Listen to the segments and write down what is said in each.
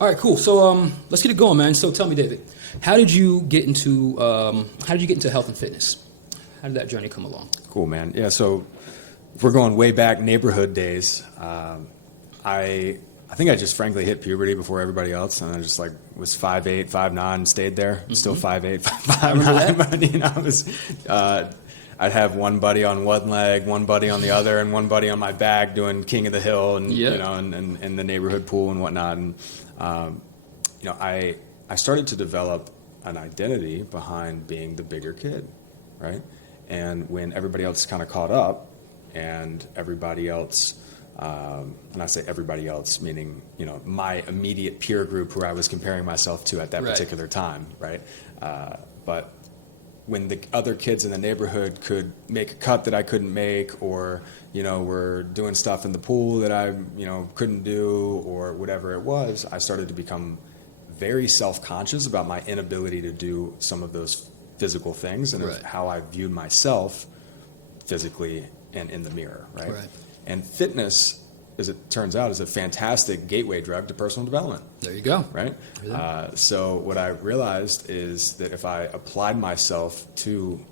All right, cool. So let's get it going, man. So tell me, David, how did you get into health and fitness? How did that journey come along? Cool, man. Yeah, so if we're going way back neighborhood days, I think I just frankly hit puberty before everybody else, and I just like was 5'8", 5'9", stayed there. Still 5'8", 5'9". But, you know, I'd have one buddy on one leg, one buddy on the other, and one buddy on my back doing King of the Hill, and you know, and the neighborhood pool and whatnot. And you know, I started to develop an identity behind being the bigger kid, right? And when everybody else kind of caught up, and everybody else, and I say everybody else, meaning, you know, my immediate peer group who I was comparing myself to at that particular time, right? But when the other kids in the neighborhood could make a cut that I couldn't make, or, you know, were doing stuff in the pool that I, you know, couldn't do, or whatever it was, I started to become very self-conscious about my inability to do some of those physical things, and of how I viewed myself physically and in the mirror, right? And fitness, as it turns out, is a fantastic gateway drug to personal development. There you go. Right? So what I realized is that if I applied myself to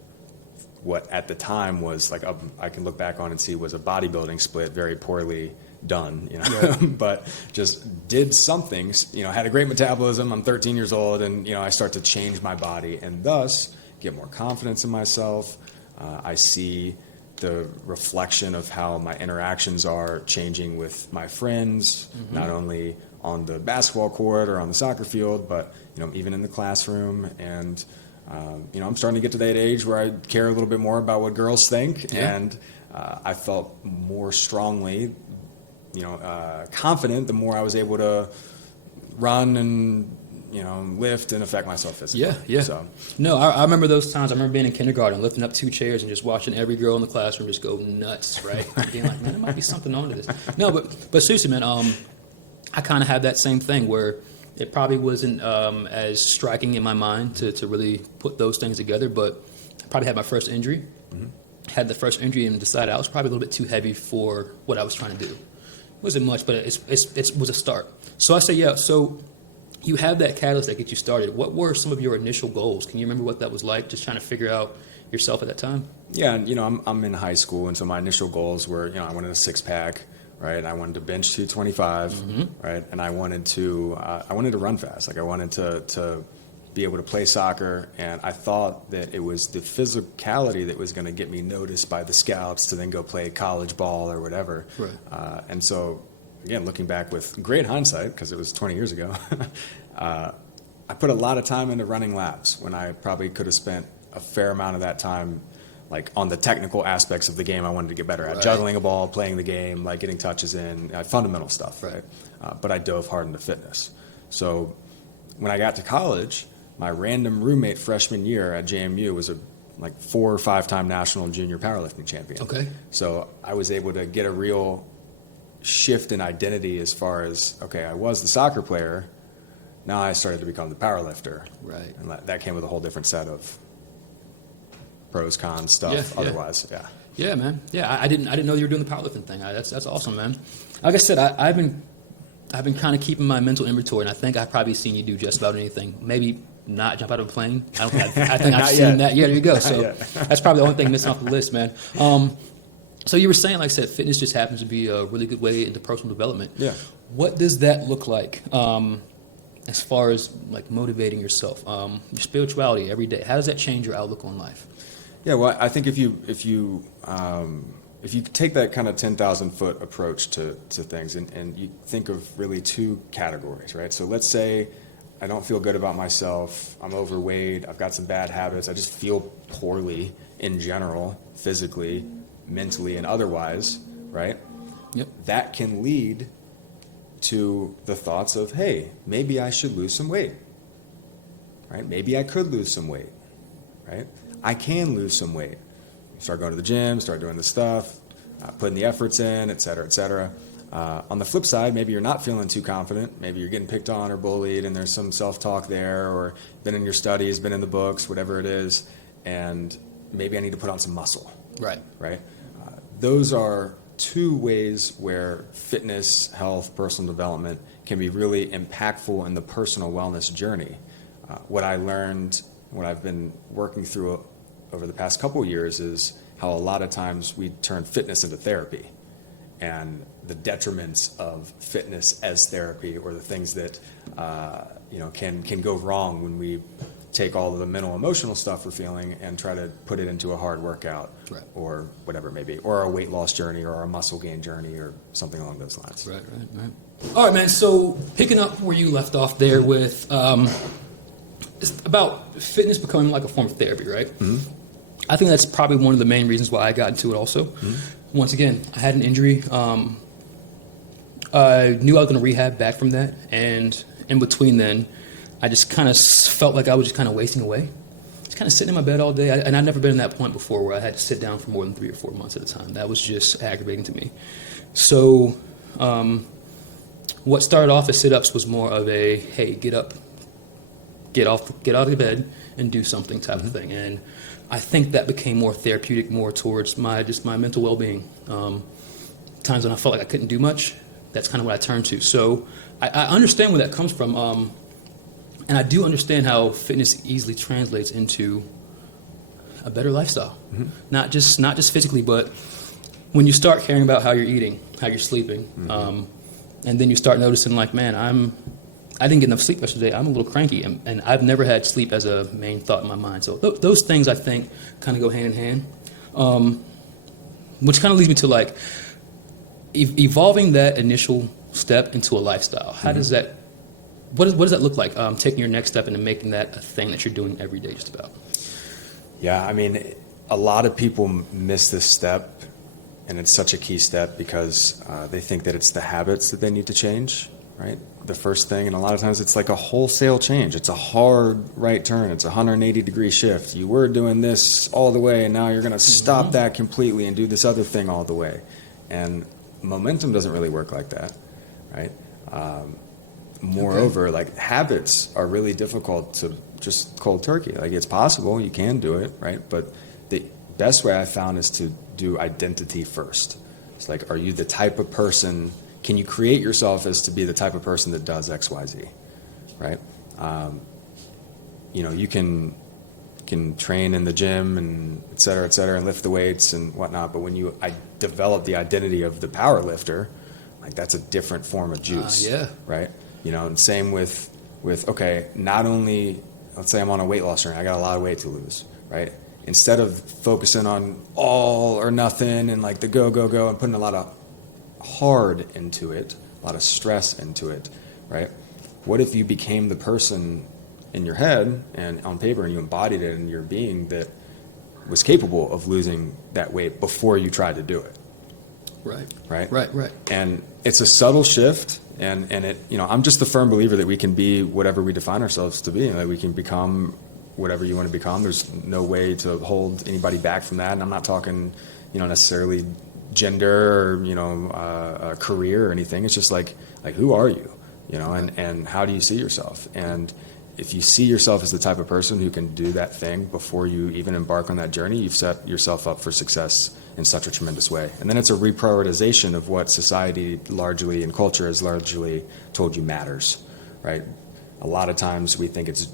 what at the time was like, I can look back on and see was a bodybuilding split, very poorly done, you know, but just did something, you know, had a great metabolism. I'm 13 years old, and, you know, I start to change my body and thus get more confidence in myself. I see the reflection of how my interactions are changing with my friends, not only on the basketball court or on the soccer field, but, you know, even in the classroom. And, you know, I'm starting to get to that age where I care a little bit more about what girls think. And I felt more strongly, you know, confident the more I was able to run and, you know, lift and affect myself physically. Yeah. So. No, I remember those times. I remember being in kindergarten, lifting up 2 chairs and just watching every girl in the classroom just go nuts, right? And being like, man, there might be something on to this. No, but seriously, man, I kind of had that same thing where it probably wasn't as striking in my mind to really put those things together, but I probably had my first injury. Had the first injury and decided I was probably a little bit too heavy for what I was trying to do. It wasn't much, but it was a start. So I say, yeah, so you have that catalyst that gets you started. What were some of your initial goals? Can you remember what that was like, just trying to figure out yourself at that time? Yeah, you know, I'm in high school, and so my initial goals were, you know, I wanted a 6-pack, right? I wanted to bench 225, right? And I wanted to run fast. Like, I wanted to be able to play soccer, and I thought that it was the physicality that was going to get me noticed by the scouts to then go play college ball or whatever. And so, again, looking back with great hindsight, because it was 20 years ago, I put a lot of time into running laps when I probably could have spent a fair amount of that time like on the technical aspects of the game I wanted to get better at. Juggling a ball, playing the game, like getting touches in, fundamental stuff, right? But I dove hard into fitness. So when I got to college, my random roommate freshman year at JMU was a 4 or 5 time national and junior powerlifting champion. Okay. So I was able to get a real shift in identity as far as, okay, I was the soccer player, now I started to become the powerlifter. Right. And that came with a whole different set of pros, cons, stuff, otherwise. Yeah, man. Yeah, I didn't know you were doing the powerlifting thing. That's awesome, man. Like I said, I've been kind of keeping my mental inventory, and I think I've probably seen you do just about anything. Maybe not jump out of a plane. I think I've seen that. Yeah, there you go. So that's probably the only thing missing off the list, man. So you were saying, like I said, fitness just happens to be a really good way into personal development. Yeah. What does that look like as far as like motivating yourself? Your spirituality every day. How does that change your outlook on life? Yeah, well, I think if you take that kind of 10,000 foot approach to things, and you think of really 2 categories, right? So let's say I don't feel good about myself, I'm overweight, I've got some bad habits, I just feel poorly in general, physically, mentally, and otherwise, right? Yep. That can lead to the thoughts of, hey, maybe I should lose some weight, right? Maybe I could lose some weight, right? I can lose some weight. Start going to the gym, start doing the stuff, putting the efforts in, et cetera, et cetera. On the flip side, maybe you're not feeling too confident. Maybe you're getting picked on or bullied, and there's some self-talk there, or been in your studies, been in the books, whatever it is, and maybe I need to put on some muscle. Right. Right? Those are two ways where fitness, health, personal development can be really impactful in the personal wellness journey. What I learned, what I've been working through over the past couple of years, is how a lot of times we turn fitness into therapy, and the detriments of fitness as therapy, or the things that can go wrong when we take all of the mental emotional stuff we're feeling and try to put it into a hard workout, Right. or whatever it may be, or a weight loss journey, or a muscle gain journey, or something along those lines. Right. All right, man. So picking up where you left off there with it's about fitness becoming like a form of therapy, right? Mm-hmm. I think that's probably one of the main reasons why I got into it also. Mm-hmm. Once again, I had an injury. I knew I was going to rehab back from that. And in between then, I just kind of felt like I was just kind of wasting away. Just kind of sitting in my bed all day. And I'd never been in that point before where I had to sit down for more than 3 or 4 months at a time. That was just aggravating to me. So what started off as sit-ups was more of a, hey, get up, get out of the bed and do something type of thing. And I think that became more therapeutic, more towards my mental well-being. Times when I felt like I couldn't do much, that's kind of what I turned to. So I understand where that comes from. And I do understand how fitness easily translates into a better lifestyle. Mm-hmm. Not just physically, but when you start caring about how you're eating, how you're sleeping, mm-hmm. And then you start noticing, like, man, I didn't get enough sleep yesterday. I'm a little cranky, and I've never had sleep as a main thought in my mind. So those things, I think, kind of go hand in hand, which kind of leads me to, like, evolving that initial step into a lifestyle. How Mm-hmm. does that? What does that look like? Taking your next step into making that a thing that you're doing every day, just about. Yeah, I mean, a lot of people miss this step, and it's such a key step because they think that it's the habits that they need to change, right? The first thing, and a lot of times it's like a wholesale change. It's a hard right turn. It's a 180-degree shift. You were doing this all the way, and now you're going to stop that completely and do this other thing all the way. And momentum doesn't really work like that, right? Moreover, like, habits are really difficult to just cold turkey. Like, it's possible, you can do it, right? But the best way I've found is to do identity first. It's like, are you the type of person, can you create yourself as to be the type of person that does X, Y, Z, right? You can train in the gym and et cetera, and lift the weights and whatnot, but when I develop the identity of the power lifter, like, that's a different form of juice, right? And same with okay, not only, let's say I'm on a weight loss journey, I got a lot of weight to lose, right? Instead of focusing on all or nothing and like the go and putting a lot of hard into it, a lot of stress into it, right? What if you became the person in your head and on paper, and you embodied it in your being that was capable of losing that weight before you tried to do it? Right. And it's a subtle shift, and it, I'm just a firm believer that we can be whatever we define ourselves to be, and that we can become whatever you want to become. There's no way to hold anybody back from that. And I'm not talking, necessarily gender or, a career or anything. It's just like who are you, and how do you see yourself? And if you see yourself as the type of person who can do that thing before you even embark on that journey, you've set yourself up for success in such a tremendous way. And then it's a reprioritization of what society largely and culture has largely told you matters, right? A lot of times we think it's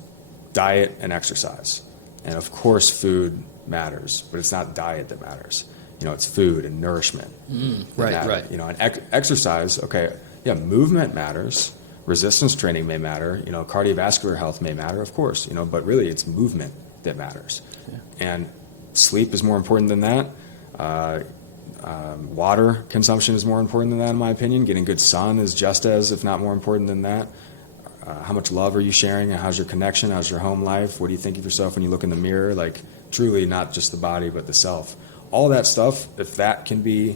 diet and exercise. And of course food matters, but it's not diet that matters. It's food and nourishment. Right. And exercise, okay, yeah, movement matters. Resistance training may matter, cardiovascular health may matter, of course, but really it's movement that matters. Yeah. And sleep is more important than that. Water consumption is more important than that, in my opinion. Getting good sun is just as, if not more important than that. How much love are you sharing? How's your connection? How's your home life? What do you think of yourself when you look in the mirror? Like, truly not just the body, but the self. All that stuff, if that can be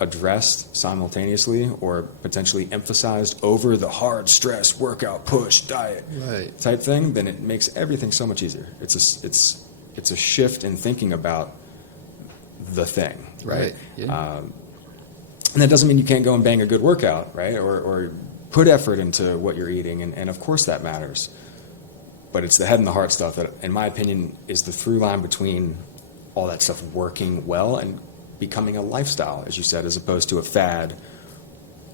addressed simultaneously or potentially emphasized over the hard stress, workout, push, diet type thing, then it makes everything so much easier. It's a shift in thinking about the thing, right? Yeah. And that doesn't mean you can't go and bang a good workout, right? Or put effort into what you're eating, and of course that matters. But it's the head and the heart stuff that, in my opinion, is the through line between all that stuff working well and becoming a lifestyle, as you said, as opposed to a fad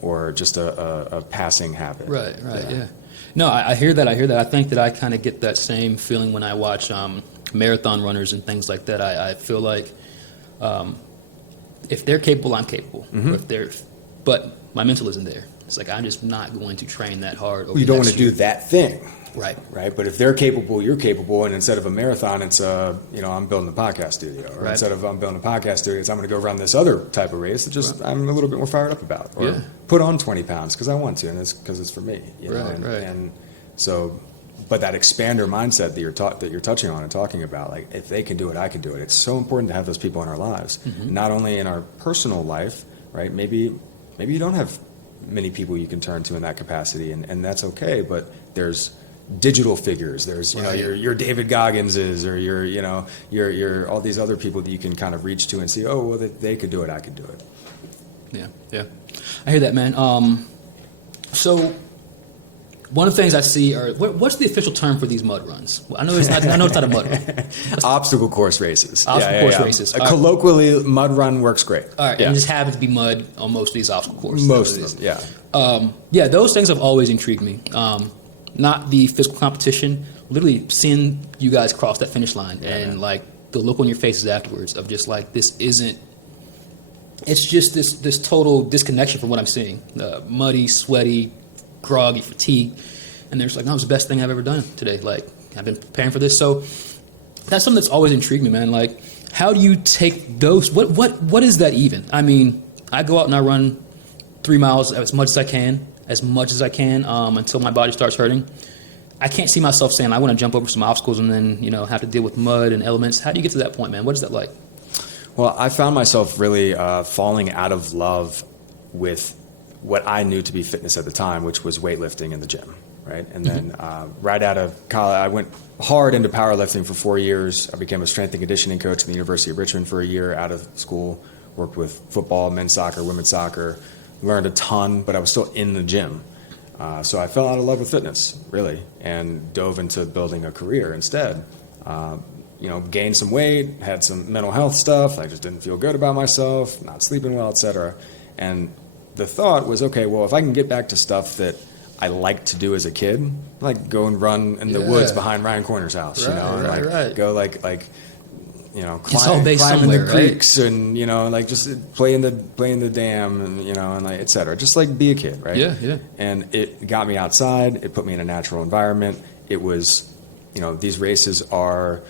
or just a passing habit. Right, yeah. No, I hear that. I think that I kind of get that same feeling when I watch marathon runners and things like that. I feel like if they're capable, I'm capable. But my mental isn't there. It's like I'm just not going to train that hard. Well, you don't want to do that thing. Right. But if they're capable, you're capable, and instead of a marathon, it's I'm building a podcast studio, or instead of I'm building a podcast studio, it's I'm going to go run this other type of race that I'm a little bit more fired up about, or put on 20 pounds because I want to, and it's because it's for me, and so, but that expander mindset that you're touching on and talking about, like if they can do it, I can do it. It's so important to have those people in our lives, not only in our personal life, right? Maybe you don't have many people you can turn to in that capacity, and that's okay, but there's digital figures. There's your David Gogginses, or your all these other people that you can kind of reach to and see. Oh, well, they could do it. I could do it. Yeah. I hear that, man. So one of the things I see are what's the official term for these mud runs? I know it's not a mud run. Obstacle course races. Races. Colloquially, mud run works great. All right, and it just happens to be mud on most of these obstacle courses. Most of them, yeah. Those things have always intrigued me. Not the physical competition, literally seeing you guys cross that finish line and like the look on your faces afterwards of just like this isn't. It's just this total disconnection from what I'm seeing. Muddy, sweaty, groggy, fatigued, and they're just like, no, it was the best thing I've ever done today. Like I've been preparing for this, so that's something that's always intrigued me, man. Like, how do you take those? What is that even? I mean, I go out and I run 3 miles as much as I can until my body starts hurting. I can't see myself saying I want to jump over some obstacles and then have to deal with mud and elements. How do you get to that point, man? What is that like? Well, I found myself really falling out of love with what I knew to be fitness at the time, which was weightlifting in the gym, right? And then right out of college, I went hard into powerlifting for 4 years. I became a strength and conditioning coach at the University of Richmond for a year out of school, worked with football, men's soccer, women's soccer, learned a ton, but I was still in the gym. So I fell out of love with fitness, really, and dove into building a career instead. Gained some weight, had some mental health stuff. I just didn't feel good about myself, not sleeping well, etc. And the thought was, okay, well, if I can get back to stuff that I liked to do as a kid, like go and run in the woods behind Ryan Corner's house, go climb in the creeks, and just play in the dam, and like etc. Just like be a kid, right? Yeah. And it got me outside. It put me in a natural environment. It was, these races are,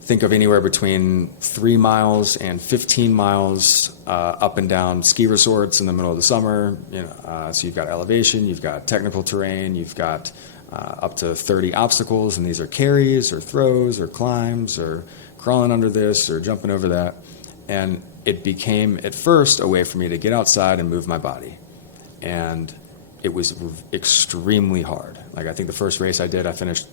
think of anywhere between 3 miles and 15 miles up and down ski resorts in the middle of the summer. So you've got elevation, you've got technical terrain, you've got up to 30 obstacles, and these are carries or throws or climbs or crawling under this or jumping over that. And it became, at first, a way for me to get outside and move my body. And it was extremely hard. Like, I think the first race I did, I finished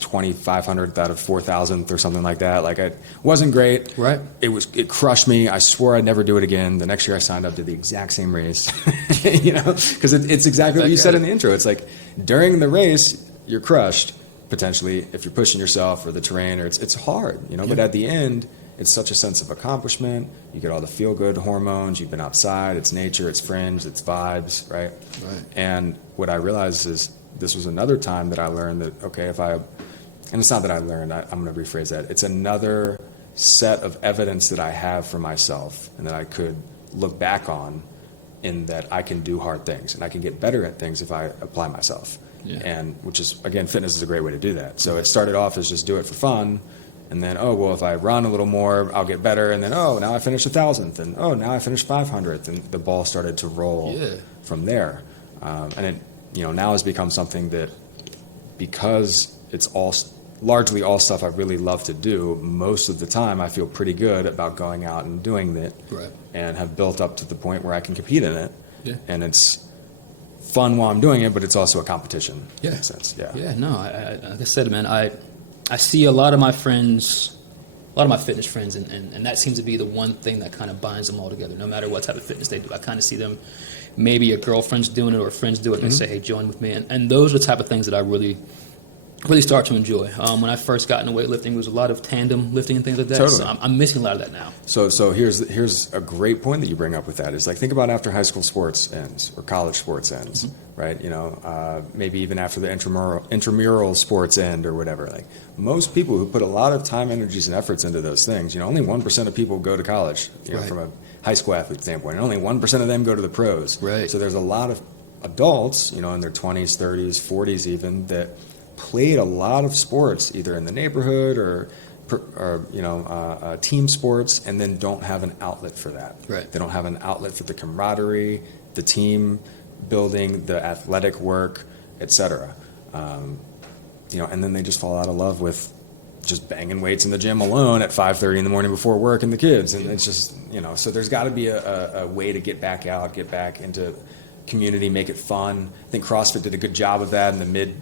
2,500th out of 4,000th or something like that. Like, it wasn't great. Right. It crushed me. I swore I'd never do it again. The next year I signed up to the exact same race, because it's exactly what you said in the intro. It's like during the race, you're crushed potentially if you're pushing yourself or the terrain, or it's hard, but at the end, it's such a sense of accomplishment. You get all the feel-good hormones. You've been outside. It's nature. It's fringe. It's vibes, right? And what I realized is this was another time that I learned that, okay, and it's not that I learned, I'm going to rephrase that. It's another set of evidence that I have for myself and that I could look back on, in that I can do hard things and I can get better at things if I apply myself. And which is, again, fitness is a great way to do that. So it started off as just do it for fun. And then, if I run a little more, I'll get better. And then, now I finished 1,000th. And, now I finished 500th. And the ball started to roll from there. And it, now has become something that, because it's largely all stuff I really love to do, most of the time I feel pretty good about going out and doing it. And have built up to the point where I can compete in it. And it's fun while I'm doing it, but it's also a competition. In a sense. No, like I said, man, I see a lot of my friends, a lot of my fitness friends, and that seems to be the one thing that kind of binds them all together, no matter what type of fitness they do. I kind of see them, maybe a girlfriend's doing it or friends do it, and they say, hey, join with me. And those are the type of things that I really really start to enjoy. When I first got into weightlifting, it was a lot of tandem lifting and things like that. Totally. So I'm missing a lot of that now. So here's a great point that you bring up with that is like think about after high school sports ends or college sports ends, right? You know, maybe even after the intramural sports end or whatever. Like most people who put a lot of time, energies, and efforts into those things, you know, only 1% of people go to college, you know, Right. from a high school athlete standpoint, and only 1% of them go to the pros. Right. So there's a lot of adults, you know, in their 20s, 30s, 40s even that played a lot of sports either in the neighborhood or you know, team sports, and then don't have an outlet for that. Right. They don't have an outlet for the camaraderie, the team building, the athletic work, etc. You know, and then they just fall out of love with just banging weights in the gym alone at 5:30 in the morning before work and the kids, and it's just, you know. So there's got to be a way to get back out, get back into community, make it fun. I think CrossFit did a good job of that in the mid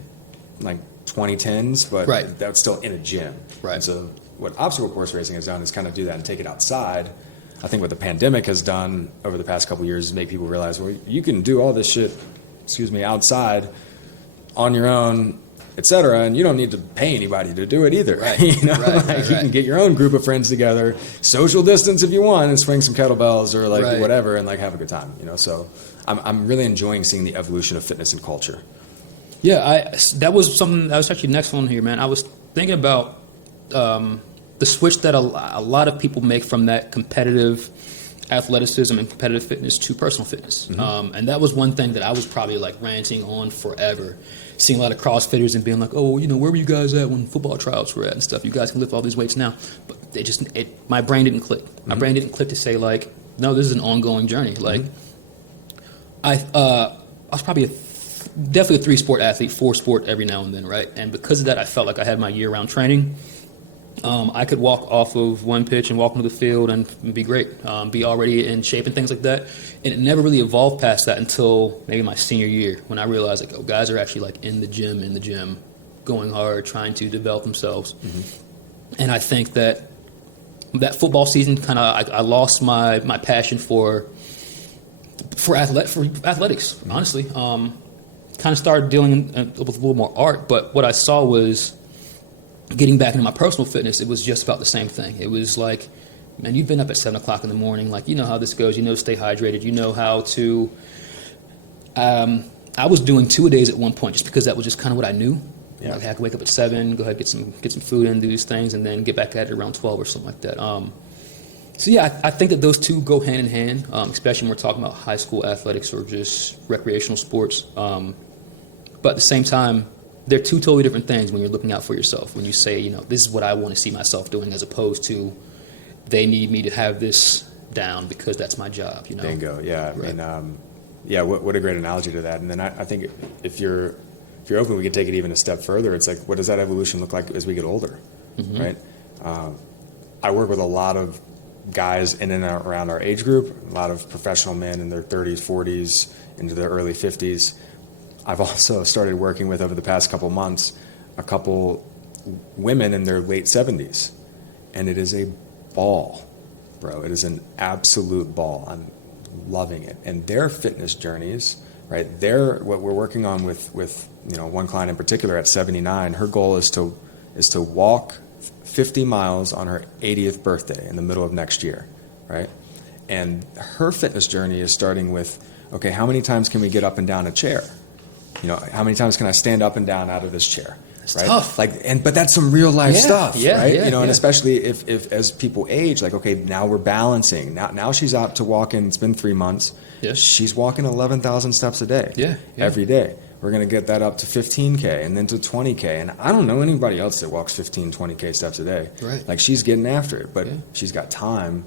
2010s, but Right. that was still in a gym. Right. And so what obstacle course racing has done is kind of do that and take it outside. I think what the pandemic has done over the past couple of years is make people realize, well, you can do all this shit, outside on your own, et cetera, and you don't need to pay anybody to do it either. Right. You know, Right, like right, you can right. get your own group of friends together, social distance if you want, and swing some kettlebells or like Right. whatever, and like have a good time. You know, so I'm really enjoying seeing the evolution of fitness and culture. Yeah, that was something that was actually next one here, man. I was thinking about the switch that a lot of people make from that competitive athleticism and competitive fitness to personal fitness. And that was one thing that I was probably like ranting on forever, seeing a lot of CrossFitters and being like, oh, you know, where were you guys at when football tryouts were at and stuff? You guys can lift all these weights now. But my brain didn't click. My brain didn't click to say like, no, this is an ongoing journey. Like, I was probably definitely a 3-sport athlete, 4-sport every now and then, right? And because of that, I felt like I had my year-round training. I could walk off of one pitch and walk into the field and be great, be already in shape and things like that. And it never really evolved past that until maybe my senior year when I realized like, oh, guys are actually like in the gym, going hard, trying to develop themselves. And I think that football season kind of, I lost my passion for athletics, honestly. Kind of started dealing with a little more art, but what I saw was getting back into my personal fitness, it was just about the same thing. It was like, man, you've been up at 7 o'clock in the morning. Like, you know how this goes. You know to stay hydrated. You know how to... I was doing 2-a-days at one point just because that was just kind of what I knew. Yeah. Like, I could wake up at 7, go ahead, get some food in, do these things, and then get back at it around 12 or something like that. So, yeah, I think that those two go hand in hand, especially when we're talking about high school athletics or just recreational sports. But at the same time, they're two totally different things when you're looking out for yourself. When you say, you know, this is what I want to see myself doing, as opposed to they need me to have this down because that's my job. You know. Bingo. Yeah. Right. I mean, yeah. What a great analogy to that. And then I think if you're open, we could take it even a step further. It's like, what does that evolution look like as we get older, right? I work with a lot of guys in and around our age group, a lot of professional men in their 30s, 40s, into their early 50s. I've also started working with, over the past couple months, a couple women in their late 70s. And it is a ball, bro. It is an absolute ball. I'm loving it. And their fitness journeys, right? What we're working on with you know, one client in particular at 79, her goal is to walk 50 miles on her 80th birthday in the middle of next year, right? And her fitness journey is starting with, okay, how many times can we get up and down a chair? You know, how many times can I stand up and down out of this chair? It's right? tough. But that's some real life Yeah, stuff, yeah, right? yeah, You know, and yeah. especially if as people age, like, okay, now we're balancing. Now she's out to walk in. It's been 3 months. Yeah. She's walking 11,000 steps a day. Yeah, yeah. Every day. We're going to get that up to 15K and then to 20K. And I don't know anybody else that walks 15, 20K steps a day. Right. Like, she's getting after it, but Yeah. she's got time.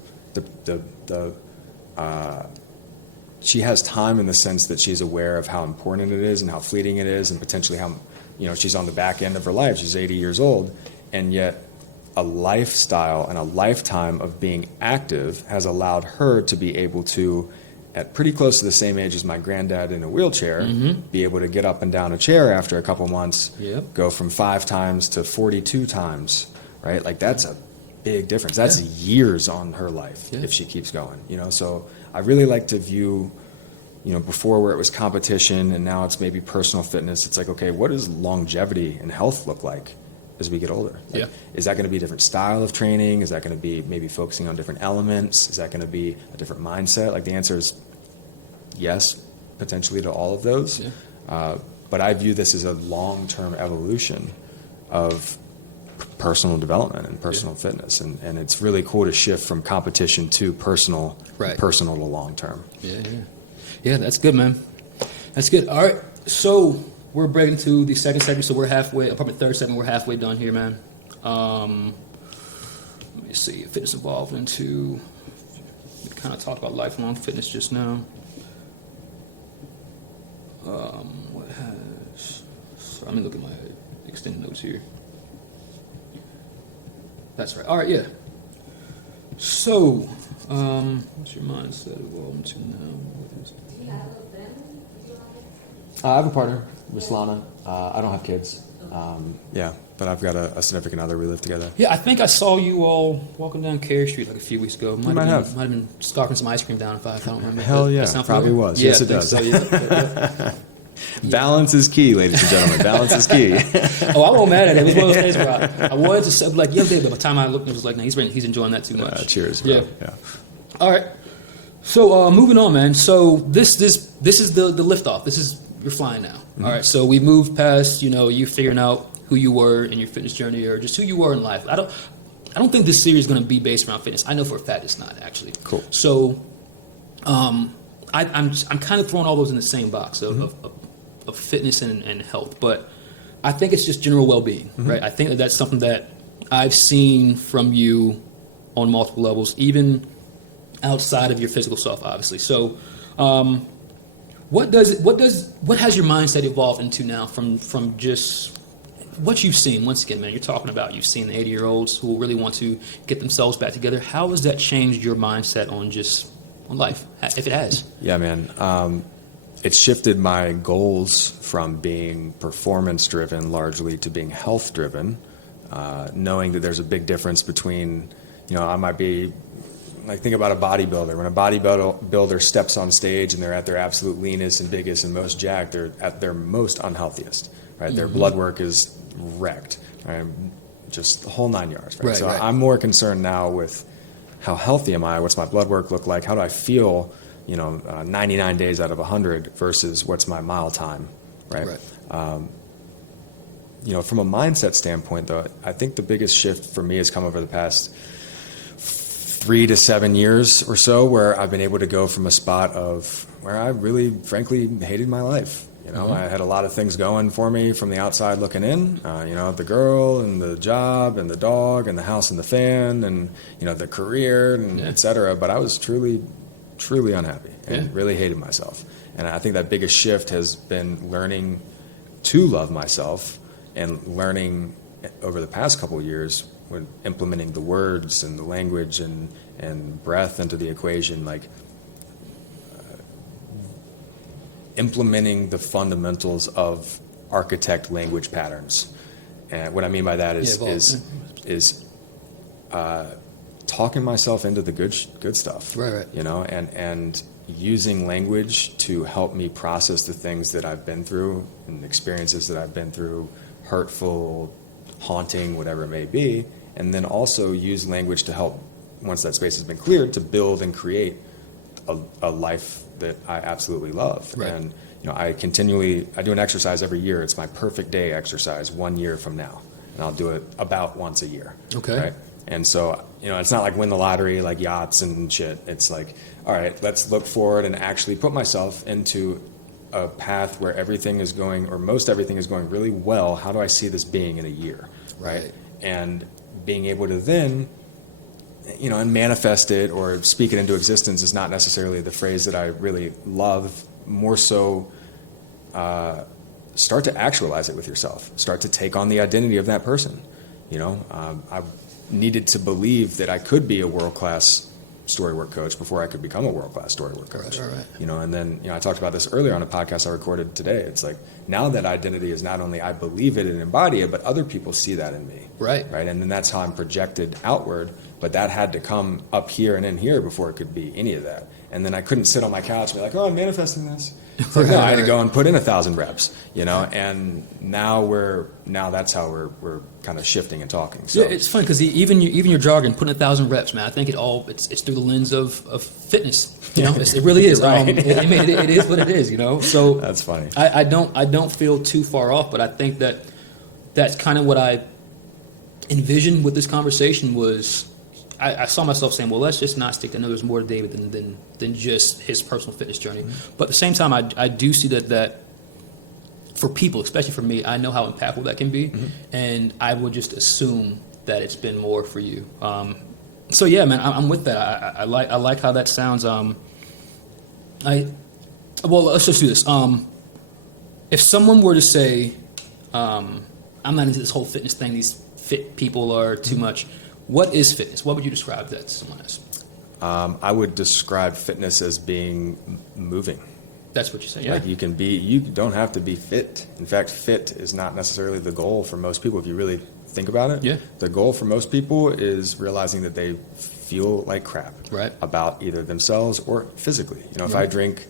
She has time in the sense that she's aware of how important it is and how fleeting it is, and potentially how, you know, she's on the back end of her life. She's 80 years old, and yet a lifestyle and a lifetime of being active has allowed her to be able to, at pretty close to the same age as my granddad in a wheelchair, be able to get up and down a chair after a couple months, Yep. go from 5 times to 42 times, right? Like, that's a big difference. That's Yeah. years on her life Yeah. if she keeps going, you know? So I really like to view before where it was competition and now it's maybe personal fitness, it's like, okay, what does longevity and health look like as we get older? Like, Yeah. Is that going to be a different style of training? Is that going to be maybe focusing on different elements? Is that going to be a different mindset? Like the answer is yes, potentially to all of those. Yeah. But I view this as a long-term evolution of personal development and personal fitness. And it's really cool to shift from competition to personal to long-term. Yeah, yeah. Yeah, that's good, man. That's good. All right, so we're breaking to the second segment, so we're halfway, probably third segment, we're halfway done here, man. Let me see, fitness evolved into, we kind of talked about lifelong fitness just now. What has, sorry, let me look at my extended notes here. That's right, all right, yeah. So, what's your mindset evolving to now? What is it? I have a partner, Miss Lana. I don't have kids. Yeah, but I've got a significant other we live together. Yeah, I think I saw you all walking down Carey Street like a few weeks ago. Might have. Might have been scarfing some ice cream down if I don't remember. Hell yeah, That sound probably familiar? was. Yeah, Yes, I it think does. So, yeah. Balance is key, ladies and gentlemen. Balance is key. Oh, I wasn't mad at it. It was one of those days where I wanted to say, like, yeah, but by the time I looked, it was like, no, he's enjoying that too much. Cheers, bro. Yeah. All right. So moving on, man. So this is the liftoff. This is you're flying now. All right. So we moved past you figuring out who you were in your fitness journey or just who you were in life. I don't think this series is going to be based around fitness. I know for a fact it's not actually. Cool. So I'm kind of throwing all those in the same box of fitness and health, but I think it's just general well-being, right? I think that's something that I've seen from you on multiple levels, even outside of your physical self, obviously. So, what has your mindset evolved into now from just what you've seen? Once again, man, you're talking about you've seen the 80-year-olds who really want to get themselves back together. How has that changed your mindset on life, if it has? Yeah, man. It's shifted my goals from being performance-driven largely to being health-driven, knowing that there's a big difference between, I might be, like, think about a bodybuilder. When a bodybuilder steps on stage and they're at their absolute leanest and biggest and most jacked, they're at their most unhealthiest, right? Their blood work is wrecked, right? Just the whole 9 yards, right? So I'm more concerned now with how healthy am I? What's my blood work look like? How do I feel 99 days out of 100 versus what's my mile time, right? From a mindset standpoint, though, I think the biggest shift for me has come over the past 3 to 7 years or so, where I've been able to go from a spot of where I really, frankly, hated my life. I had a lot of things going for me from the outside looking in, the girl and the job and the dog and the house and the fan and, the career and et cetera. But I was truly unhappy and really hated myself. And I think that biggest shift has been learning to love myself and learning over the past couple of years when implementing the words and the language and breath into the equation, like implementing the fundamentals of architect language patterns. And what I mean by that is talking myself into the good stuff, right. And using language to help me process the things that I've been through and experiences that I've been through, hurtful, haunting, whatever it may be, and then also use language to help, once that space has been cleared, to build and create a life that I absolutely love. Right. And I do an exercise every year. It's my perfect day exercise 1 year from now, and I'll do it about once a year. Okay. Right? And so, it's not like win the lottery, like yachts and shit. It's like, all right, let's look forward and actually put myself into a path where everything is going, or most everything is going really well. How do I see this being in a year? Right. And being able to then, and manifest it or speak it into existence is not necessarily the phrase that I really love. More so, start to actualize it with yourself. Start to take on the identity of that person. I needed to believe that I could be a world-class storywork coach before I could become a world-class storywork coach. Right. And then, I talked about this earlier on a podcast I recorded today. It's like, now that identity is not only I believe it and embody it, but other people see that in me. Right. And then that's how I'm projected outward but that had to come up here and in here before it could be any of that. And then I couldn't sit on my couch and be like, oh, I'm manifesting this. It's like, no, I had to go and put in 1,000 reps, you know. And now that's how we're kind of shifting and talking. So Yeah, it's funny because even your jogging, putting 1,000 reps, man. I think it's through the lens of fitness. You know, it really is. Right. It is what it is. You know, so that's funny. I don't feel too far off, but I think that's kind of what I envisioned with this conversation was. I saw myself saying, well, let's just not stick. I know there's more to David than just his personal fitness journey. Mm-hmm. But at the same time, I do see that for people, especially for me, I know how impactful that can be. Mm-hmm. And I would just assume that it's been more for you. So, yeah, man, I'm with that. I like how that sounds. Well, let's just do this. If someone were to say, I'm not into this whole fitness thing, these fit people are too much. What is fitness? What would you describe that to someone as? I would describe fitness as being moving. That's what you say, yeah. Like you don't have to be fit. In fact, fit is not necessarily the goal for most people if you really think about it. Yeah. The goal for most people is realizing that they feel like crap right. about either themselves or physically. You know, if I drink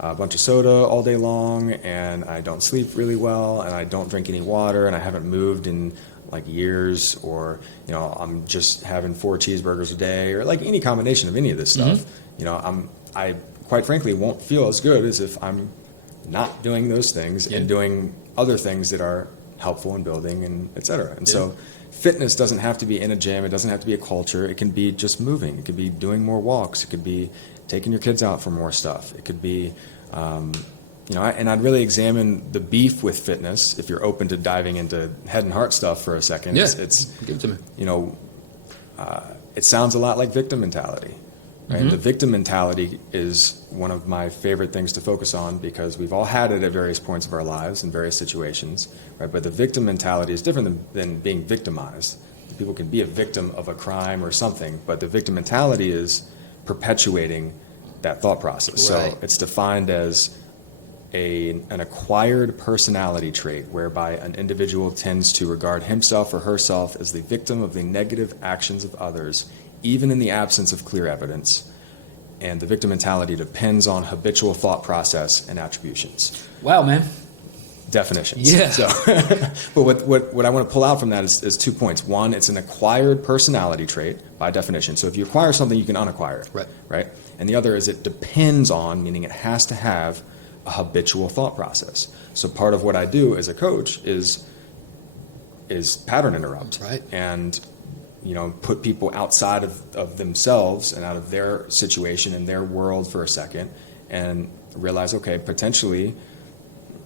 a bunch of soda all day long and I don't sleep really well and I don't drink any water and I haven't moved in like years, or you know, I'm just having 4 cheeseburgers a day, or like any combination of any of this stuff. Mm-hmm. You know, I quite frankly won't feel as good as if I'm not doing those things and doing other things that are helpful in building and et cetera. And so fitness doesn't have to be in a gym. It doesn't have to be a culture. It can be just moving. It could be doing more walks. It could be taking your kids out for more stuff. It could be, you know, and I'd really examine the beef with fitness if you're open to diving into head and heart stuff for a second. Yeah, it's give it to me. You know, it sounds a lot like victim mentality, right? Mm-hmm. The victim mentality is one of my favorite things to focus on because we've all had it at various points of our lives in various situations, right? But the victim mentality is different than being victimized. People can be a victim of a crime or something, but the victim mentality is perpetuating that thought process. Right. So it's defined as an acquired personality trait whereby an individual tends to regard himself or herself as the victim of the negative actions of others, even in the absence of clear evidence. And the victim mentality depends on habitual thought process and attributions. Wow, man. Definitions. Yeah. So, but what I want to pull out from that is 2 points. One, it's an acquired personality trait by definition. So if you acquire something, you can unacquire it. Right. Right? And the other is it depends on, meaning it has to have a habitual thought process. So part of what I do as a coach is pattern interrupt. Right. And you know, put people outside of themselves and out of their situation and their world for a second and realize, okay, potentially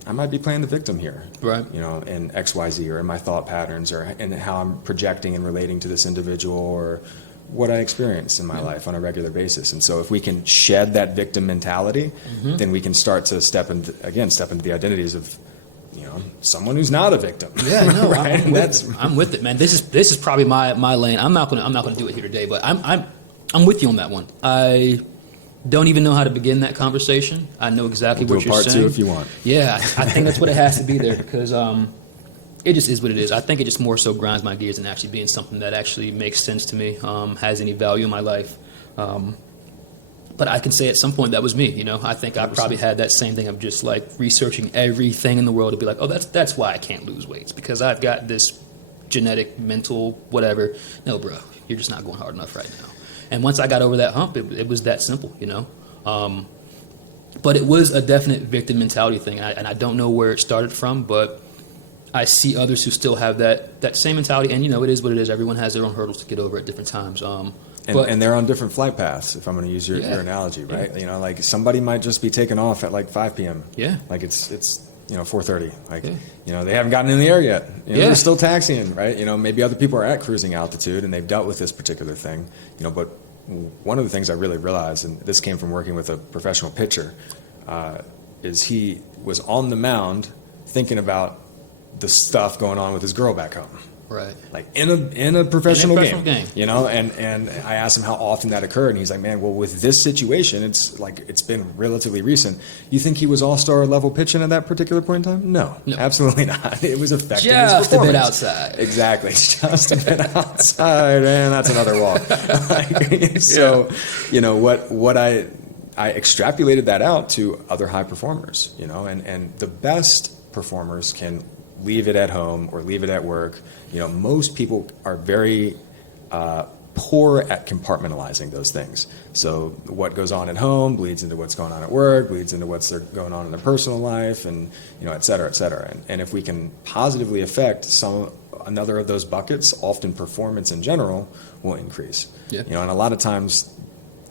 I might be playing the victim here. Right. You know, in XYZ or in my thought patterns or in how I'm projecting and relating to this individual or what I experience in my life on a regular basis. And so if we can shed that victim mentality, then we can start to step into the identities of, you know, someone who's not a victim. Yeah, no, right? I'm with it, man. This is probably my lane. I'm not gonna do it here today, but I'm with you on that one. I don't even know how to begin that conversation. I know exactly We'll what do you're part saying. 2 if you want. Yeah, I think that's what it has to be there because it just is what it is. I think it just more so grinds my gears than actually being something that actually makes sense to me, has any value in my life. But I can say at some point that was me. You know, I think I probably had that same thing of just like researching everything in the world to be like, oh, that's why I can't lose weight. It's because I've got this genetic, mental, whatever. No, bro, you're just not going hard enough right now. And once I got over that hump, it was that simple, you know. But it was a definite victim mentality thing, and I don't know where it started from, but I see others who still have that same mentality, and you know, it is what it is. Everyone has their own hurdles to get over at different times. And they're on different flight paths, if I'm going to use your analogy, right? You know, like somebody might just be taking off at like 5 p.m. Yeah. Like it's you know, 4:30. Like, you know, they haven't gotten in the air yet. You know, they're still taxiing, right? You know, maybe other people are at cruising altitude and they've dealt with this particular thing. You know, but one of the things I really realized, and this came from working with a professional pitcher, is he was on the mound thinking about the stuff going on with his girl back home. Right. Like in a professional professional game, game. you know, and I asked him how often that occurred, and he's like, man, well, with this situation, it's been relatively recent. You think he was all-star level pitching at that particular point in time? No. Absolutely not. It was affecting his Just a performance. bit outside. Exactly, just a bit outside, and that's another walk. So, you know, what I extrapolated that out to other high performers, you know, and the best performers can leave it at home or leave it at work. You know, most people are very poor at compartmentalizing those things. So what goes on at home bleeds into what's going on at work, bleeds into what's going on in their personal life, and, you know, et cetera, et cetera. And if we can positively affect another of those buckets, often performance in general will increase. Yeah. You know, and a lot of times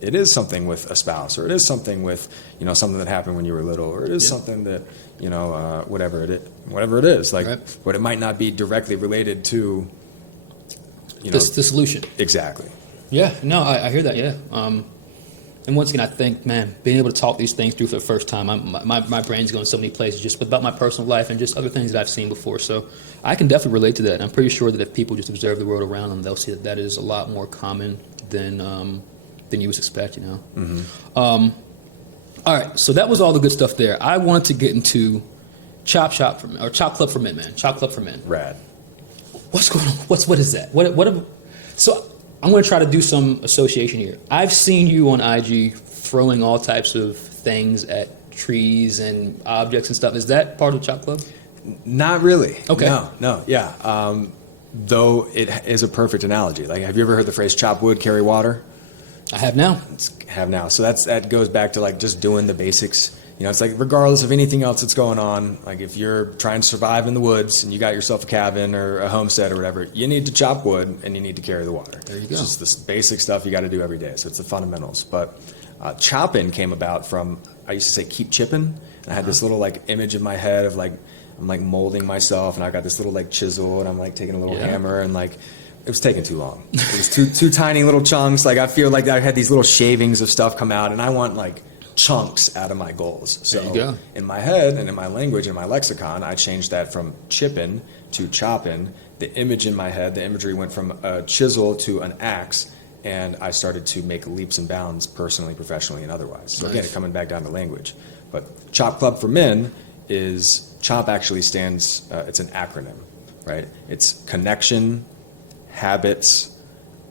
it is something with a spouse, or it is something with, you know, something that happened when you were little, or it is something that, you know, whatever it is, like, Right. but it might not be directly related to, you know, The solution. exactly. Yeah, no, I hear that. Yeah, and once again, I think, man, being able to talk these things through for the first time, my brain's going so many places just about my personal life and just other things that I've seen before. So I can definitely relate to that. And I'm pretty sure that if people just observe the world around them, they'll see that that is a lot more common than you would expect. You know. Mm-hmm. All right, so that was all the good stuff there. I wanted to get into Chop Club for Men, man. Chop Club for Men. Rad. What's going on? What is that? So I'm going to try to do some association here. I've seen you on IG throwing all types of things at trees and objects and stuff. Is that part of Chop Club? Not really. Okay. No. Yeah. Though it is a perfect analogy. Like, have you ever heard the phrase "chop wood, carry water"? I have now. Have now. So that goes back to, like, just doing the basics. You know, it's like, regardless of anything else that's going on, like, if you're trying to survive in the woods and you got yourself a cabin or a homestead or whatever, you need to chop wood and you need to carry the water. There you go. It's just this basic stuff you got to do every day. So it's the fundamentals. But chopping came about from, I used to say, keep chipping. And I had this little, like, image in my head of, like, I'm, like, molding myself, and I got this little, like, chisel, and I'm, like, taking a little hammer, and, like, it was taking too long. It was two tiny little chunks. Like, I feel like I had these little shavings of stuff come out, and I want, like, chunks out of my goals. So There you go. in my head and in my language and my lexicon, I changed that from chipping to chopping. The image in my head, the imagery went from a chisel to an axe, and I started to make leaps and bounds personally, professionally, and otherwise. So again, Nice. coming back down to language. But Chop Club for Men is, CHOP actually stands, it's an acronym, right? It's connection, habits,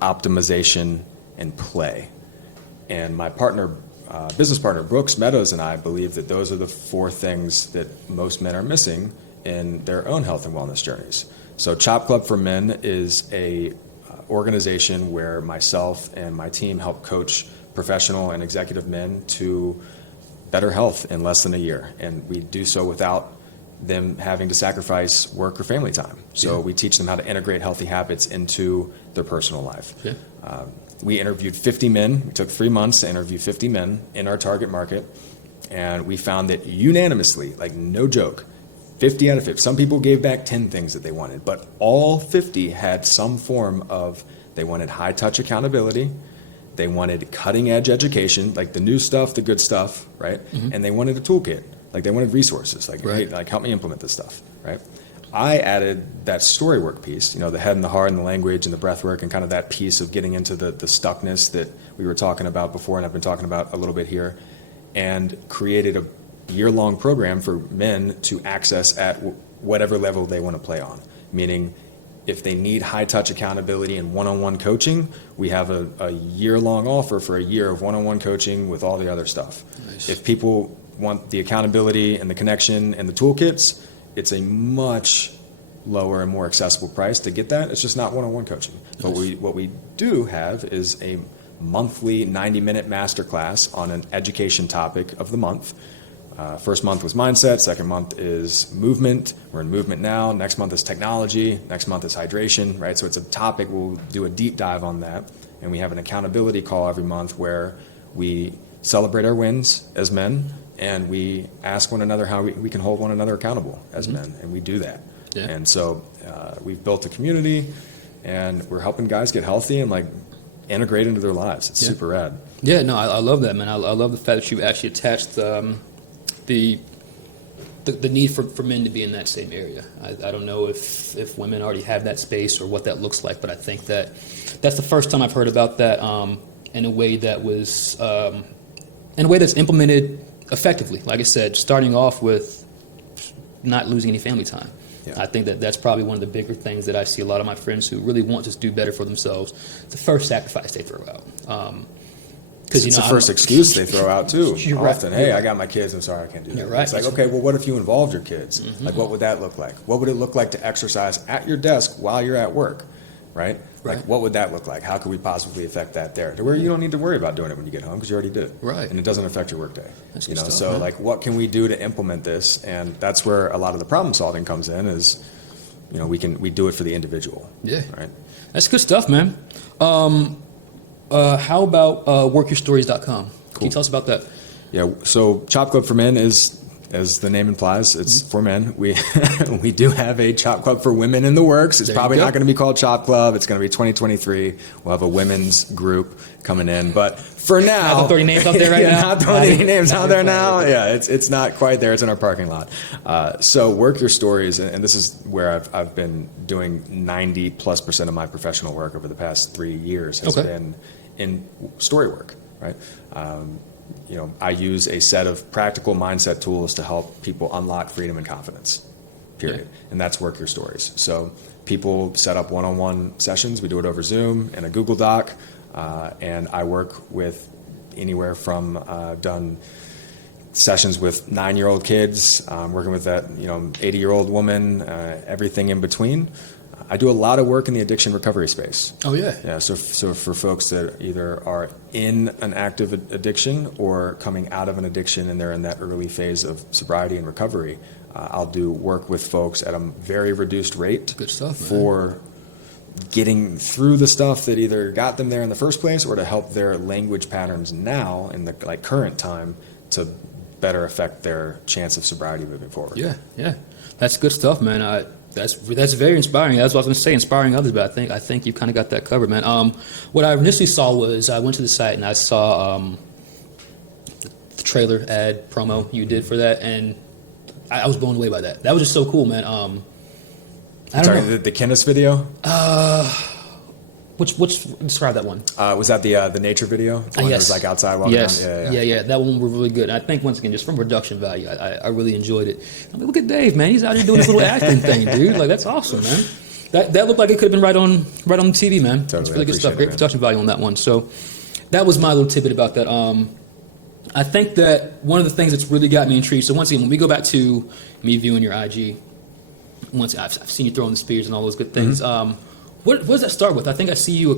optimization, and play. And my partner, business partner, Brooks Meadows, and I believe that those are the four things that most men are missing in their own health and wellness journeys. So Chop Club for Men is a organization where myself and my team help coach professional and executive men to better health in less than a year. And we do so without them having to sacrifice work or family time. So Yeah. we teach them how to integrate healthy habits into their personal life. Yeah. We interviewed 50 men. We took 3 months to interview 50 men in our target market. And we found that unanimously, like, no joke, 50 out of 50. Some people gave back 10 things that they wanted, but all 50 had some form of, they wanted high touch accountability. They wanted cutting edge education, like the new stuff, the good stuff, right? And they wanted a toolkit, like they wanted resources, like, Right. hey, like, help me implement this stuff, right? I added that story work piece, you know, the head and the heart and the language and the breath work, and kind of that piece of getting into the stuckness that we were talking about before, and I've been talking about a little bit here, and created a year-long program for men to access at whatever level they want to play on. Meaning, if they need high-touch accountability and one-on-one coaching, we have a year-long offer for a year of one-on-one coaching with all the other stuff. Nice. If people want the accountability and the connection and the toolkits, it's a much lower and more accessible price to get that. It's just not one-on-one coaching. But what we do have is a monthly 90-minute masterclass on an education topic of the month. First month was mindset. Second month is movement. We're in movement now. Next month is technology. Next month is hydration, right? So it's a topic. We'll do a deep dive on that. And we have an accountability call every month where we celebrate our wins as men, and we ask one another how we can hold one another accountable as men, and we do that. Yeah. And so we've built a community, and we're helping guys get healthy and, like, integrate into their lives. It's super rad. Yeah, no, I love that, man. I love the fact that you actually attached the the need for men to be in that same area. I don't know if women already have that space or what that looks like, but I think that's the first time I've heard about that in a way that was in a way that's implemented effectively. Like I said, starting off with not losing any family time. Yeah. I think that's probably one of the bigger things that I see a lot of my friends who really want to do better for themselves. It's the first sacrifice they throw out. Because it's the first excuse they throw out too. You're right. Often, hey, I got my kids. I'm sorry, I can't do that. You're right. It's like, okay, well, what if you involved your kids? Like, what would that look like? What would it look like to exercise at your desk while you're at work, right? Right. Like, what would that look like? How could we possibly affect that there? To where you don't need to worry about doing it when you get home because you already did it. Right. And it doesn't affect your workday. That's you good know, stuff, so man. like, what can we do to implement this? And that's where a lot of the problem solving comes in. Is, you know, we do it for the individual. Yeah. Right. That's good stuff, man. How about workyourstories.com? Can you tell us about that? Yeah, so Chop Club for Men is, as the name implies, it's for men. We we do have a Chop Club for Women in the works. It's There you probably go. not going to be called Chop Club. It's going to be 2023. We'll have a women's group coming in, but for now, Not throwing names out there right yeah, now? not throwing any names Not out there your now. plan. Yeah, it's not quite there. It's in our parking lot. So Work Your Stories, and this is where I've been doing 90+% of my professional work over the past 3 years has Okay. been in story work, right? You know, I use a set of practical mindset tools to help people unlock freedom and confidence, period. Yeah. And that's Work Your Stories. So people set up one-on-one sessions. We do it over Zoom and a Google Doc. And I work with anywhere from done sessions with 9-year-old kids, working with that, 80-year-old woman, everything in between. I do a lot of work in the addiction recovery space. Oh, yeah. Yeah, so for folks that either are in an active addiction or coming out of an addiction and they're in that early phase of sobriety and recovery, I'll do work with folks at a very reduced rate. Good stuff, man. For getting through the stuff that either got them there in the first place or to help their language patterns now in the current time to better affect their chance of sobriety moving forward. Yeah. That's good stuff, man. That's very inspiring. That's what I was going to say, inspiring others, but I think you kind of got that covered, man. What I initially saw was I went to the site and I saw the trailer ad promo you did for that, and I was blown away by that. That was just so cool, man. I don't Sorry, know. the Kenneth video? Which describe that one? Was that the nature video? The one that was like outside walking Yes. around? Yeah. That one was really good. And I think once again, just from production value, I really enjoyed it. I mean, look at Dave, man. He's out here doing this little acting thing, dude. Like, that's awesome, man. That looked like it could have been right on the TV, man. Totally, It's really I good stuff. appreciate it, Great man. production value on that one. So that was my little tidbit about that. I think that one of the things that's really got me intrigued. So once again, when we go back to me viewing your IG, once I've seen you throwing the spears and all those good things. What does that start with? I think I see you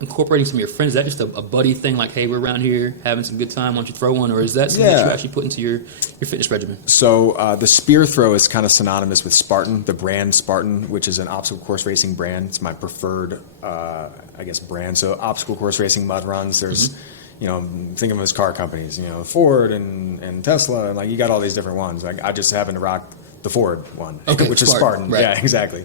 incorporating some of your friends. Is that just a buddy thing, like, hey, we're around here having some good time, why don't you throw one? Or is that something that you Yeah. actually put into your fitness regimen? So the spear throw is kind of synonymous with Spartan, the brand Spartan, which is an obstacle course racing brand. It's my preferred, brand. So obstacle course racing mud runs. There's, think of them as car companies. Ford and Tesla, and like you got all these different ones. Like I just happen to rock the Ford one, Okay, which is Spartan, Spartan. right. Yeah, exactly.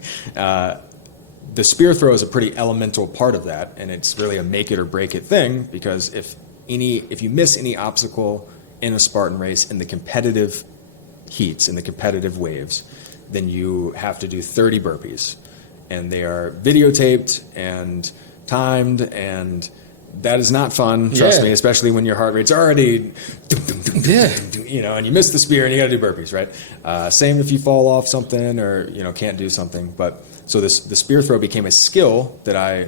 The spear throw is a pretty elemental part of that, and it's really a make it or break it thing, because if you miss any obstacle in a Spartan race in the competitive heats, in the competitive waves, then you have to do 30 burpees, and they are videotaped and timed, and that is not fun, trust Yeah. me, especially when your heart rate's already Yeah. and you miss the spear and you got to do burpees, right? Same if you fall off something or can't do something. But so the spear throw became a skill that I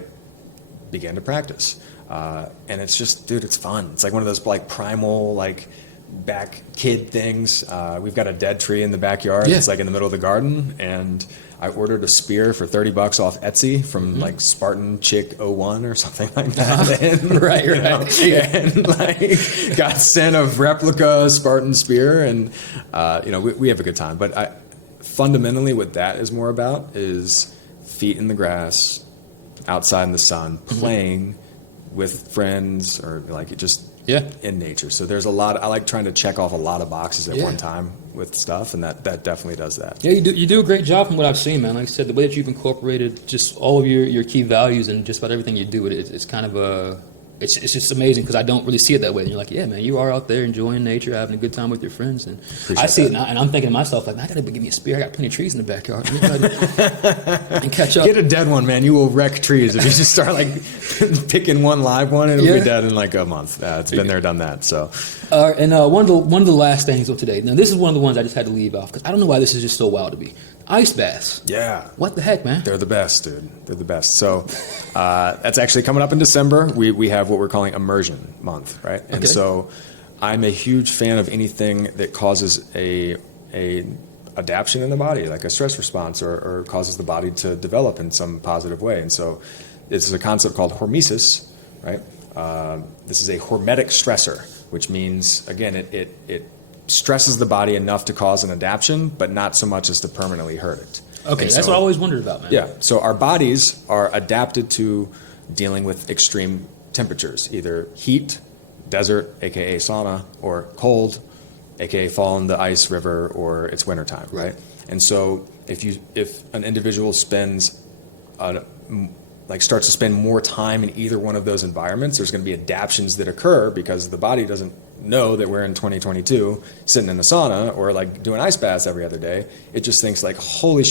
began to practice, and it's just, dude, it's fun. It's like one of those like primal like back kid things. We've got a dead tree in the backyard. Yeah. It's like in the middle of the garden, and I ordered a spear for $30 off Etsy from like Spartan Chick 01 or something like that. And, Right. and like got sent a replica Spartan spear, and we have a good time. But fundamentally, what that is more about is feet in the grass, outside in the sun, playing with friends, or like just in nature. So there's a lot. I like trying to check off a lot of boxes at one time with stuff, and that definitely does that. Yeah, you do a great job from what I've seen, man. Like I said, the way that you've incorporated just all of your key values and just about everything you do, it's kind of it's just amazing because I don't really see it that way. And you're like, yeah, man, you are out there enjoying nature, having a good time with your friends, and I see it now, and I'm thinking to myself like, I gotta give me a spear. I got plenty of trees in the backyard, and catch up. Get a dead one, man. You will wreck trees if you just start like picking one live one. It'll be dead in like a month. It's been there, done that. So, and one of the last things of today. Now, this is one of the ones I just had to leave off because I don't know why this is just so wild to me. Ice baths. yeah. What the heck, man? They're the best, dude. They're the best. So that's actually coming up in December. We have what we're calling immersion month, right? And Okay. so I'm a huge fan of anything that causes a adaptation in the body, like a stress response, or causes the body to develop in some positive way. And so this is a concept called hormesis, right? This is a hormetic stressor, which means, again, it stresses the body enough to cause an adaptation, but not so much as to permanently hurt it. Okay, And that's so- what I always wondered about, man. yeah. So our bodies are adapted to dealing with extreme temperatures, either heat, desert, aka sauna, or cold, aka fall in the ice river, or it's wintertime, right? And so if an individual spends starts to spend more time in either one of those environments, there's going to be adaptations that occur because the body doesn't know that we're in 2022 sitting in the sauna or like doing ice baths every other day. It just thinks like, holy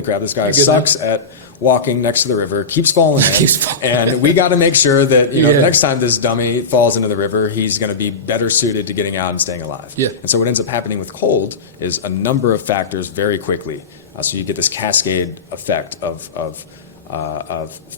crap, this guy Good sucks at walking next to the river, keeps falling in, Keeps falling and we got to make sure that the Yeah. next time this dummy falls into the river, he's going to be better suited to getting out and staying alive. Yeah. And so what ends up happening with cold is a number of factors very quickly. So you get this cascade effect of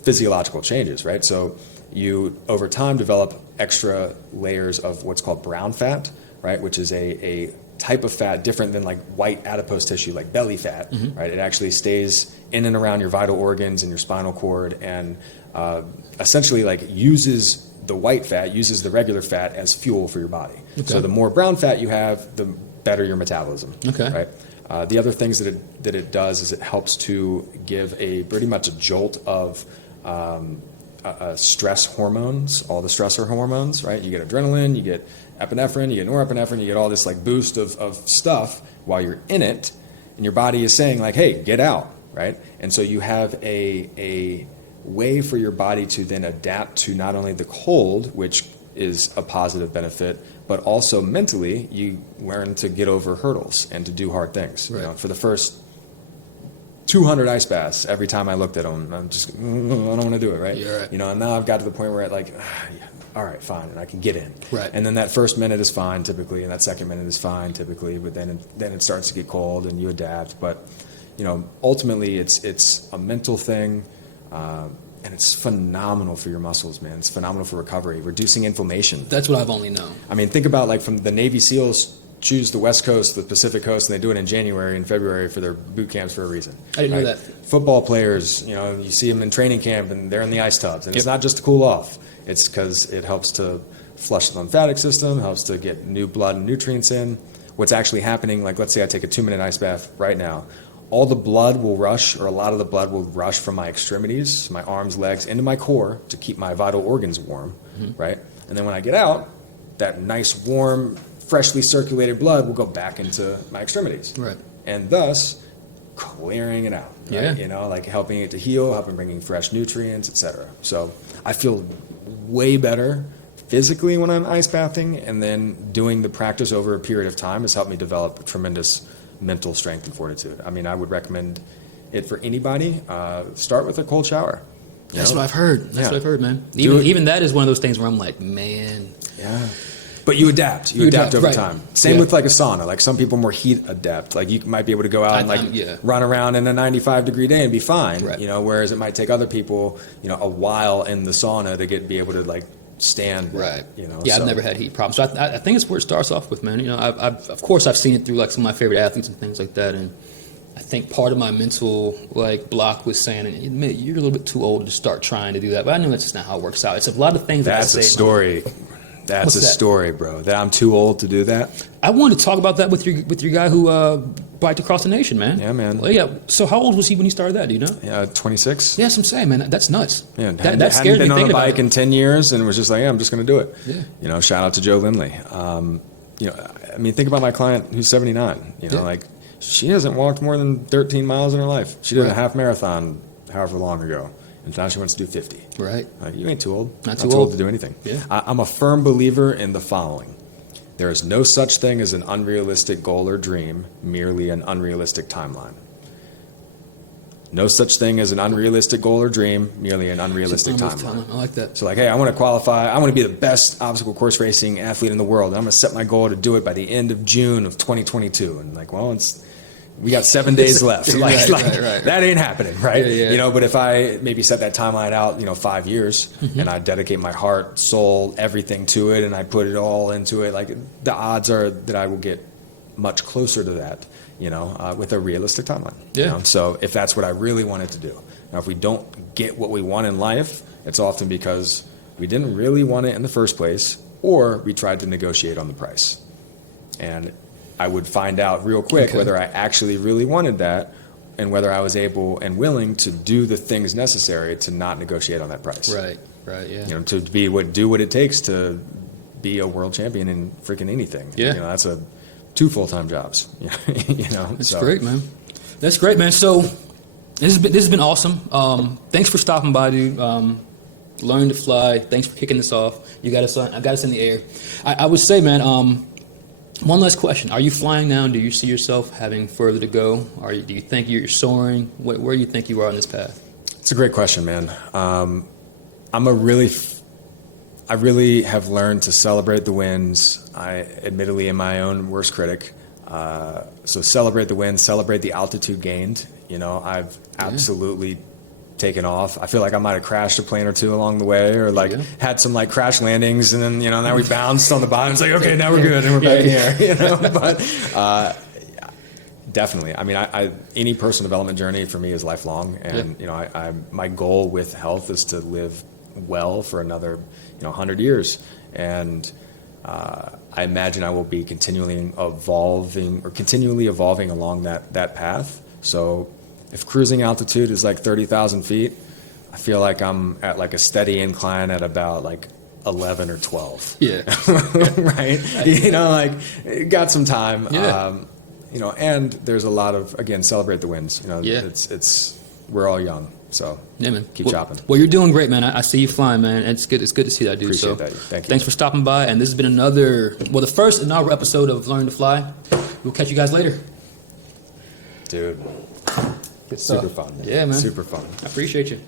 physiological changes, right? So you over time develop extra layers of what's called brown fat, right? Which is a type of fat different than like white adipose tissue, like belly fat, right? It actually stays in and around your vital organs and your spinal cord, and essentially like uses the white fat, uses the regular fat as fuel for your body. Okay. So the more brown fat you have, the better your metabolism. Okay. Right. The other things that it does is it helps to give pretty much a jolt of stress hormones, all the stressor hormones, right? You get adrenaline, you get epinephrine, you get norepinephrine, you get all this like boost of stuff while you're in it, and your body is saying like, hey, get out, right? And so you have a way for your body to then adapt to not only the cold, which is a positive benefit, but also mentally you learn to get over hurdles and to do hard things. Right. For the first 200 ice baths, every time I looked at them, I'm just, I don't want to do it, right? Yeah, right. And now I've got to the point where yeah, all right, fine, and I can get in. Right. And then that first minute is fine typically, and that second minute is fine typically, but then it starts to get cold and you adapt. But, ultimately it's a mental thing, and it's phenomenal for your muscles, man. It's phenomenal for recovery, reducing inflammation. That's what I've only known. I mean, think about like from the Navy SEALs choose the West Coast, the Pacific Coast, and they do it in January and February for their boot camps for a reason. I didn't know right? that. Football players, you see them in training camp and they're in the ice tubs, and it's Yep. not just to cool off. It's because it helps to flush the lymphatic system, helps to get new blood and nutrients in. What's actually happening, like let's say I take a 2-minute ice bath right now, all the blood will rush, or a lot of the blood will rush from my extremities, my arms, legs, into my core to keep my vital organs warm, right? And then when I get out, that nice, warm, freshly circulated blood will go back into my extremities. Right. And thus, clearing it out, right? Yeah. Like helping it to heal, helping bringing fresh nutrients, etc. So I feel way better physically when I'm ice bathing, and then doing the practice over a period of time has helped me develop tremendous mental strength and fortitude. I mean, I would recommend it for anybody. Start with a cold shower. That's what I've heard. That's Yeah. what I've heard, man. Do it. Even that is one of those things where I'm like, man. Yeah. But you adapt. You adapt over right. time. Same Yeah. with like a sauna. Like some people more heat adapt. Like you might be able to go out and yeah. run around in a 95-degree day and be fine. Right. Whereas it might take other people, a while in the sauna to be able to like stand. Right. So. I've never had heat problems. So I think it's where it starts off with, man. Of course I've seen it through like some of my favorite athletes and things like that. And I think part of my mental block was saying, admit you're a little bit too old to start trying to do that. But I know that's just not how it works out. It's a lot of things That's that I a say. story. That's What's a that? story, bro. That I'm too old to do that. I wanted to talk about that with your guy who biked across the nation, man. Yeah, man. Well, yeah. So how old was he when he started that? Do you know? Yeah, 26. Yes, I'm saying, man, that's nuts. Yeah, that hadn't scares me been on a thinking about bike it. in 10 years and was just like, yeah, I'm just going to do it. Yeah. Shout out to Joe Lindley. I mean, think about my client who's 79. Yeah. Like she hasn't walked more than 13 miles in her life. She did a Right. half marathon however long ago. and now she wants to do 50. Right. Like, you ain't too old. Not too too old old. to do anything. Yeah. I'm a firm believer in the following. There is no such thing as an unrealistic goal or dream, merely an unrealistic timeline. No such thing as an unrealistic goal or dream, merely an unrealistic timeline. I like that. So like, hey, I want to qualify. I want to be the best obstacle course racing athlete in the world. And I'm going to set my goal to do it by the end of June of 2022. And like, well, we got 7 days left. Like, Right. that ain't happening, right? Yeah. You know, but if I maybe set that timeline out, 5 years, Mm-hmm. and I dedicate my heart, soul, everything to it, and I put it all into it, like the odds are that I will get much closer to that, with a realistic timeline. Yeah. So if that's what I really wanted to do. Now, if we don't get what we want in life, it's often because we didn't really want it in the first place, or we tried to negotiate on the price. And I would find out real quick Okay. whether I actually really wanted that, and whether I was able and willing to do the things necessary to not negotiate on that price. Right. Yeah. To do what it takes to be a world champion in freaking anything. Yeah. That's 2 full-time jobs. That's great, man. That's great, man. So this has been awesome. Thanks for stopping by, dude. Learn to fly. Thanks for kicking this off. I got us in the air. I would say, man. One last question: are you flying now? Do you see yourself having further to go? Do you think you're soaring? Where do you think you are on this path? It's a great question, man. I really have learned to celebrate the wins. I admittedly am my own worst critic. So celebrate the wins, celebrate the altitude gained. I've absolutely taken off. I feel like I might have crashed a plane or two along the way, or had some crash landings, and then now we bounced on the bottom. It's like, okay, now we're good and we're back here. But definitely. I mean, any personal development journey for me is lifelong, and my goal with health is to live well for another 100 years, and I imagine I will be continually evolving along that path. So if cruising altitude is 30,000 feet, I feel like I'm at a steady incline at about 11 or 12. Yeah. Right. Got some time. Yeah. And there's a lot of, again, celebrate the wins. Yeah. It's we're all young, so Yeah, man. keep chopping. Well, you're doing great, man. I see you flying, man. It's good. It's good to see that, dude. Appreciate So that. Thank you. Thanks for stopping by, and this has been the first inaugural episode of Learn to Fly. We'll catch you guys later. Dude, it's stuff. super fun. Man. Yeah, man. Super fun. I appreciate you.